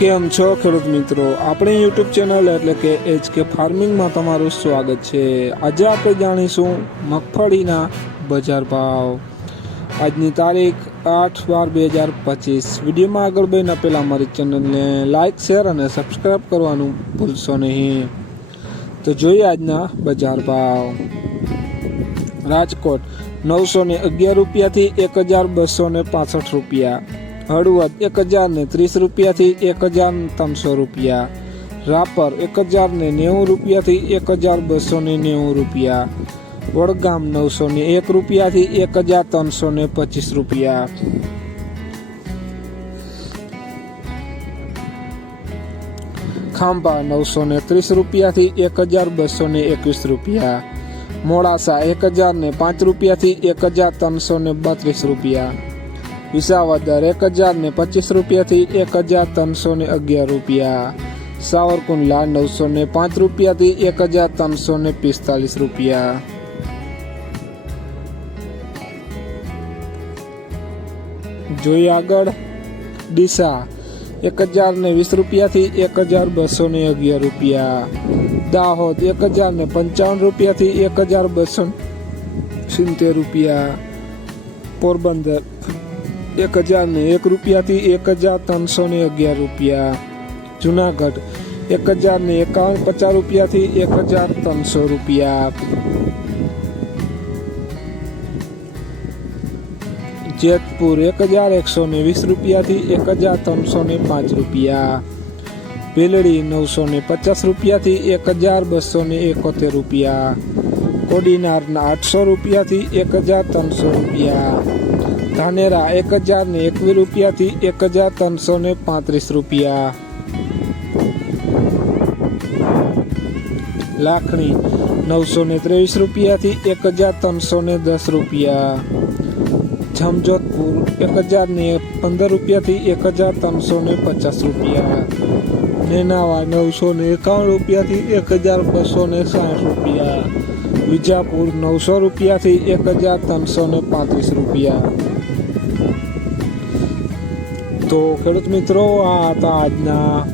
કેમ છો ખેડૂત મિત્રો? આપણી યુટ્યુબ ચેનલ એટલે કે એચ કે ફાર્મિંગમાં તમારું સ્વાગત છે. આજે આપણે જાણીશું મગફળીના બજાર ભાવ. આજની તારીખ આઠ બાર બે હજાર પચીસ. વિડીયોમાં આગળ બહેના પહેલાં અમારી ચેનલને લાઇક શેર અને સબસ્ક્રાઈબ કરવાનું ભૂલશો નહીં. તો જોઈએ આજના બજાર ભાવ. રાજકોટ નવસો ને અગિયાર રૂપિયાથી એક હજાર બસો ને પાસઠ રૂપિયા. હળવદ એક હજાર ને ત્રીસ રૂપિયાથી એક હજાર ત્રણસો રૂપિયા. રાપર એક હજાર ને નેવું રૂપિયાથી એક હજાર બસો ને નેવું રૂપિયા. વડગામ નવસો ને એક રૂપિયાથી એક હજાર ત્રણસો ને પચીસ રૂપિયા. ખાંભા નવસો ને ત્રીસ રૂપિયાથી એક હજાર બસો ને એકવીસ રૂપિયા. મોડાસા એક હજાર ને પાંચ રૂપિયાથી એક હજાર ત્રણસો ને બત્રીસ રૂપિયા. વિસાવદર એક હજાર ને પચીસ રૂપિયાથી એક હજાર ત્રણસો ને અગિયાર રૂપિયા સાવરકુંડલા નવસો ને પાંચ રૂપિયાથી એક હજાર ત્રણસો ને પિસ્તાલીસ રૂપિયા જોઈએ આગળ ડીસા એક હજાર ને વીસ રૂપિયાથી એક હજાર બસો ને અગિયાર રૂપિયા દાહોદ એક હજાર ને પંચાવન રૂપિયાથી એક હજાર બસો સિત્તેર રૂપિયા પોરબંદર એક હજાર ને એક રૂપિયાથી એક હજાર ત્રણસો ને અગિયાર રૂપિયા. જુનાગઢ એક હજાર ને એકાવન પચાસ રૂપિયાથી એક હજાર ત્રણસો રૂપિયા. જેતપુર એક હજાર એકસો ને વીસ રૂપિયાથી એક હજાર ત્રણસો ને પાંચ રૂપિયા. ભીલડી, નવસો ને પચાસ રૂપિયાથી એક હજાર બસો ને એકોતેર રૂપિયા. કોડીનારના આઠસો રૂપિયાથી એક હજાર ત્રણસો રૂપિયા. ધાનેરા એક હજાર ને એકવીસ રૂપિયાથી એક હજાર ત્રણસો ને પાંત્રીસ રૂપિયા. લાખણી નવસો ને ત્રેવીસ રૂપિયાથી એક હજાર ત્રણસો ને દસ રૂપિયા. જમજોધપુર એક હજાર ને પંદર રૂપિયાથી એક હજાર ત્રણસો ને પચાસ રૂપિયા. નેનાવા નવસો ને એકાવન રૂપિયાથી એક હજાર બસો ને સાઠ રૂપિયા. વિજાપુર નવસો રૂપિયાથી એક હજાર ત્રણસો ને પાંત્રીસ રૂપિયા. તો ખેડૂત મિત્રો, આ હતા આજના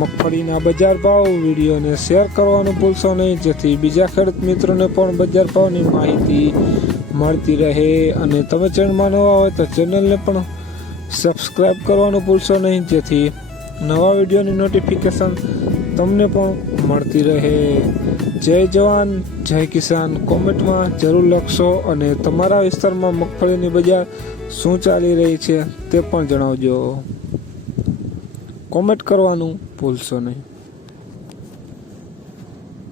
મગફળીના બજાર ભાવ. વિડીયોને શેર કરવાનું ભૂલશો નહીં. જેથી બીજા ખેડૂત મિત્રોને પણ બજાર ભાવની માહિતી મળતી રહે. અને તમે ચેનલમાં નવા હોય તો ચેનલને પણ સબસ્ક્રાઈબ કરવાનું ભૂલશો નહીં. જેથી નવા વિડીયોની નોટિફિકેશન તમને પણ મળતી રહે. જય જવાન, જય કિસાન. કોમેન્ટમાં જરૂર લખશો અને તમારા વિસ્તારમાં મગફળીની બજાર શું ચાલી રહી છે તે પણ જણાવજો. કોમેન્ટ કરવાનું ભૂલશો નહીં.